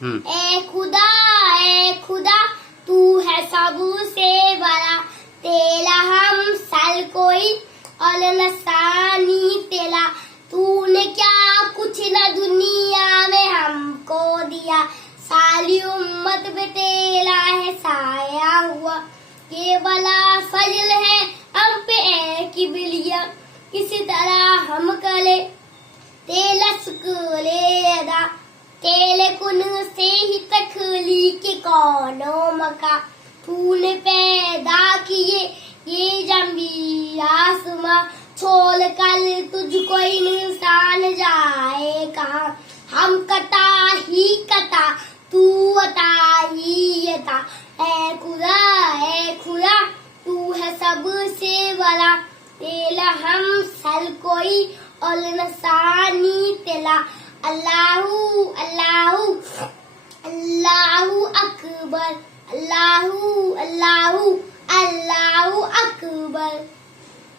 ए खुदा तू है सबसे बड़ा, तेरा हम सल कोई और नसानी तेरा। तूने क्या कुछ न दुनिया में हमको दिया, सारी उम्मत पे तेरा है साया हुआ। ये वाला फजल है हम पे ए किबलिया, किसी तरह हम कले तेला सुकले अदा। तेरे कुन से ही तखलीक कौनो मका, तूने पैदा किए ये जमी आसमां। छोड़ कर तुझको इंसान जाए कहाँ, हम कता ही कता तू अता ही अता। ए खुदा तू है सबसे बड़ा, तेरा हम सल कोई और नसानी तेला। अल्लाहू अल्लाहू अल्लाहू अकबर, अल्लाहू अल्लाहू अल्लाहू अकबर।